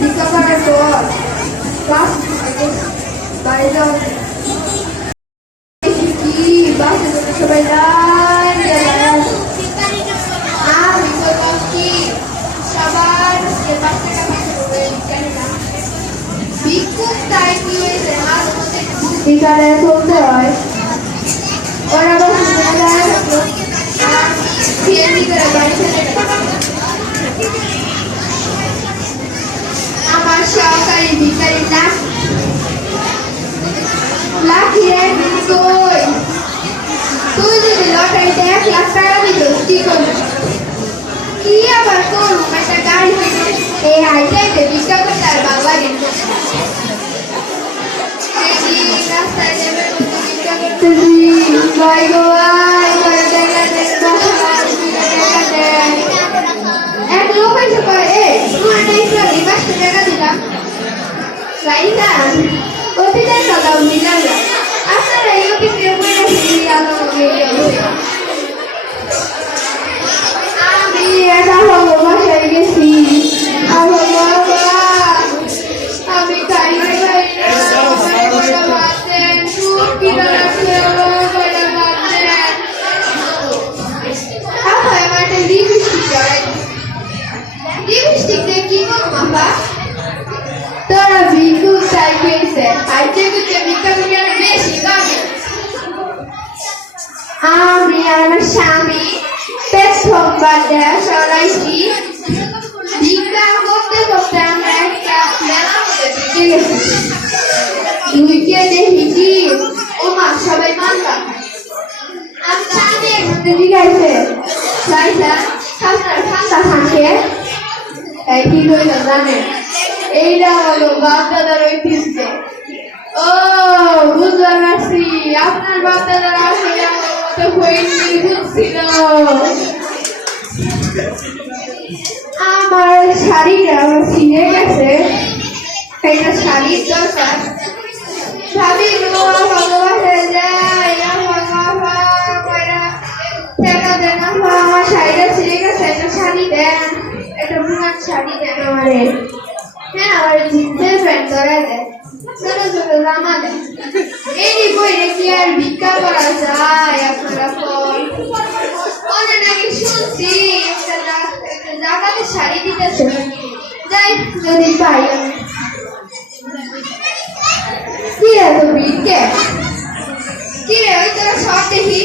ভিক্ষা করার পর বাস বাড়ি যাওয়া কি বাসে করে সবাই লাইন দিয়ে দাঁড়ায় আছে। আমি বললাম কি সবার বাস টাকা ভিক্ষুক তাই কি হয়েছে মাঝে মধ্যে ভিক্ষারে চলতে হয়। ওরা বাসে করে দাঁড়ায় থাকলো আর বিএনপি করে বাড়ি চলে গেল। আমার সহকারী ভিখারি লাঠি রে কই তুই যদি লটারিতে 1,00,000 টাকা দিত কি করবি? কি আবার করবো একটা গাড়ি এই হাইটাইতে ভিক্ষা করতে আর ভালো লাগে রাস্তায় নেমে ভিক্ষা করতেছি ভাই গো ভাই করে দেখা দেন এক লোক এসে কয় এ তোমার না ইসলামী 500 টাকা দিলাম রাইতা অতীতের কথাও দিলাম না আপনারা এই অতীতে আমি এটা হবো বাসায় গেছি আমি খাইতে কি করবো মা তোরা ভিক্ষুক চাই পেয়েছে আইতে কুচে ভিক্ষা করে বেশি পাবে। আমি আমার স্বামী প্রথমবার দেশ সরাইছি ভিক্ষা করতে করতে আমরা একটা মেলা মধ্যে ঢুকে গেছি। ঢুকে দেখি কি ও মা সবাই মানলাম আচ্ছা আমি এখানে জিজ্ঞাসে ভাইজান আপনার ঠান্ডা থাকে তাই কি কইল জানেন এইটা হলো বাপ দাদার ঐতিহ্য। ও বুঝলাম আসছি আপনার বাপ দাদার আসলে আমার মতো হয়নি বুঝছিল। আমার শাড়িটা আমার ছিঁড়ে গেছে একটা শাড়ির দরকার ভাবি ভালোবাসে যায় টাকা দেন আমার শাড়িটা ছিঁড়ে গেছে একটা শাড়ি দেন একটা পুরান শাড়ি দেন আমারে। হ্যাঁ আমার জিন্সের প্যান্ট ধরে দেয় ছোট ছোট জামা দেয় এই বইরে কি আর ভিক্ষা করা যায় আপনারা অনেক নাকি শুনছি জায়গাতে শাড়ি দিতেছে যাই যদি পাই কি রে তো ভিক্ষে কি রে ওই তোরা সব দেখি